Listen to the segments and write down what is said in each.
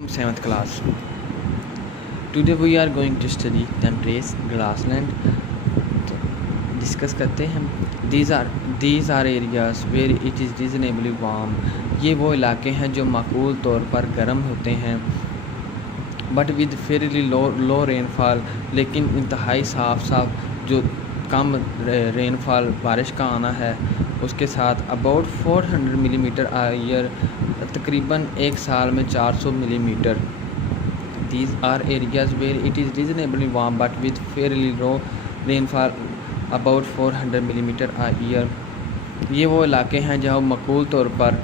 7th class. Today we are going to study temperate grassland. Discuss کرتے ہیں. These are areas where it is reasonably warm. یہ وہ علاقے ہیں جو معقول طور پر گرم ہوتے ہیں. But with fairly low rainfall. لیکن انتہائی صاف جو کم رین فال بارش کا آنا ہے اس کے ساتھ. About 400 millimeter a year. تقریباً ایک سال میں 400 ملی metre. These are areas where it is reasonably warm but with fairly low rainfall about 400 millimeter a year. یہ وہ علاقے ہیں جہاں معقول طور پر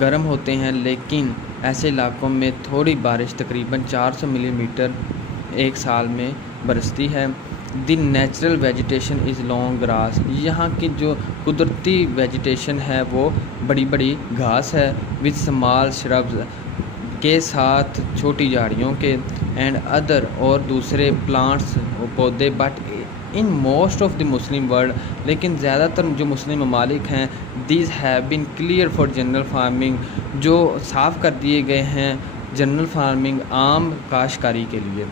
گرم ہوتے ہیں لیکن ایسے علاقوں میں تھوڑی بارش تقریباً 400 ملی میٹر ایک سال میں برستی ہے. The natural vegetation is long grass. یہاں کی جو قدرتی ویجیٹیشن ہے وہ بڑی بڑی گھاس ہے. With small shrubs کے ساتھ چھوٹی جھاڑیوں کے. And other اور دوسرے plants پودے. But in most of the Muslim world لیکن زیادہ تر جو مسلم ممالک ہیں these have been cleared for general farming جو صاف کر دیے گئے ہیں جنرل فارمنگ عام کاشتکاری کے لیے.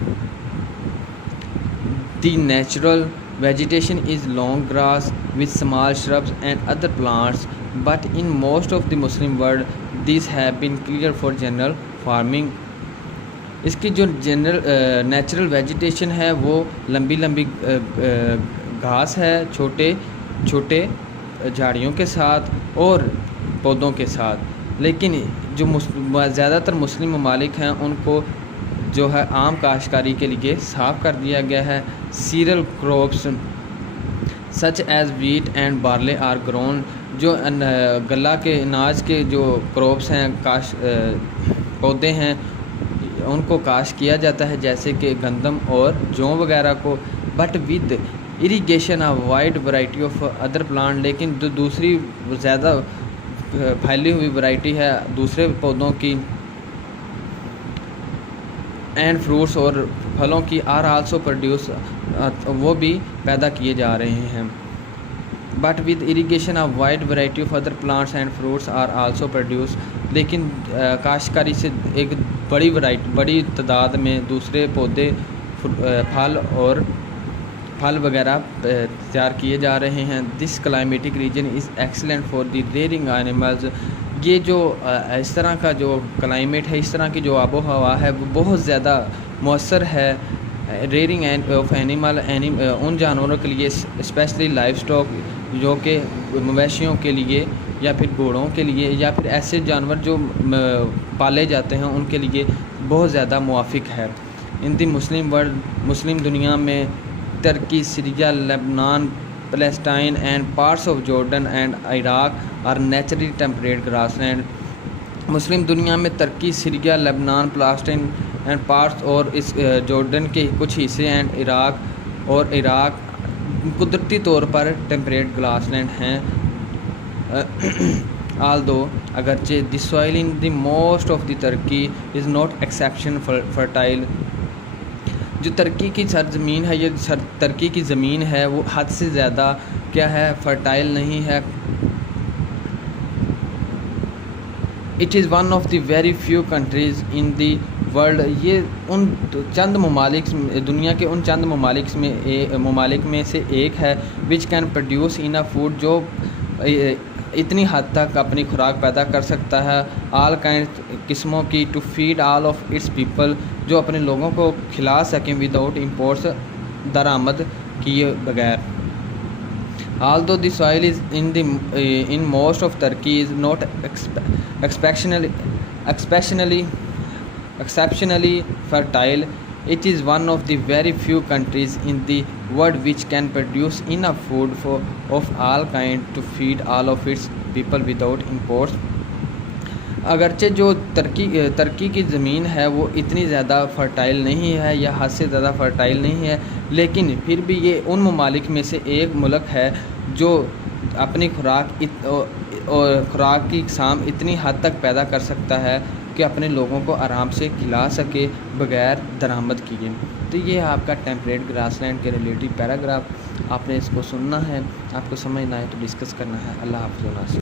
The natural vegetation is long grass with small shrubs and other plants, but in most of the Muslim world, these have been cleared for general farming. اس کی جو نیچرل ویجیٹیشن ہے وہ لمبی گھاس ہے چھوٹے جھاڑیوں کے ساتھ اور پودوں کے ساتھ. لیکن جو زیادہ تر مسلم ممالک ہیں ان کو جو ہے عام کاشتکاری کے لیے صاف کر دیا گیا ہے. Cereal crops such as wheat and barley are grown. جو غلہ کے اناج کے جو کراپس ہیں پودے ہیں ان کو کاشت کیا جاتا ہے جیسے کہ گندم اور جوں وغیرہ کو. But with irrigation a wide variety of other plant. لیکن جو دوسری زیادہ پھیلی ہوئی ورائٹی ہے دوسرے پودوں کی اینڈ فروٹس اور پھلوں کی آر آلسو پروڈیوس وہ بھی پیدا کیے جا رہے ہیں. But with irrigation a wide variety of other plants and fruits are also produce. لیکن کاشتکاری سے ایک بڑی تعداد میں دوسرے پودے پھل وغیرہ تیار کیے جا رہے ہیں. This climatic region is excellent for the rearing animals. یہ جو اس طرح کا جو کلائمیٹ ہے اس طرح کی جو آب و ہوا ہے وہ بہت زیادہ مؤثر ہے ریئرنگ آف اینیمل ان جانوروں کے لیے اسپیشلی لائف اسٹاک جو کہ مویشیوں کے لیے یا پھر گھوڑوں کے لیے یا پھر ایسے جانور جو پالے جاتے ہیں ان کے لیے بہت زیادہ موافق ہے. ان دی مسلم ورلڈ مسلم دنیا میں Turkey Syria Lebanon Palestine and parts of Jordan and Iraq are naturally temperate grassland. مسلم دنیا میں Turkey Syria Lebanon Palestine and parts اور اس جارڈن کے کچھ حصے اینڈ عراق قدرتی طور پر ٹیمپریٹ گراس لینڈ ہیں. although اگرچہ the soil in the most of the Turkey is not exception fertile. جو ترکی کی سرزمین ہے یہ ترکی کی زمین ہے وہ حد سے زیادہ کیا ہے فرٹائل نہیں ہے. It is one of the very few countries in the world. یہ ان چند ممالک دنیا کے ان چند ممالک میں سے ایک ہے which can produce enough food جو اتنی حد تک اپنی خوراک پیدا کر سکتا ہے all kinds قسموں کی to feed all of its people جو اپنے لوگوں کو کھلا سکیں without imports درآمد کیے بغیر. although the soil is in most of Turkey is not exceptionally fertile, it is one of the very few countries in the world which can produce enough food of all kinds to feed all of its people without imports. اگرچہ جو ترکی کی زمین ہے وہ اتنی زیادہ fertile نہیں ہے یا حد سے زیادہ فرٹائل نہیں ہے لیکن پھر بھی یہ ان ممالک میں سے ایک ملک ہے جو اپنی خوراک کی اقسام اتنی حد تک پیدا کر سکتا ہے کہ اپنے لوگوں کو آرام سے کھلا سکے بغیر درآمد کیے. تو یہ آپ کا ٹیمپریٹ گراس لینڈ کے ریلیٹیو پیراگراف آپ نے اس کو سننا ہے. آپ کو سمجھنا ہے تو ڈسکس کرنا ہے. اللہ حافظ.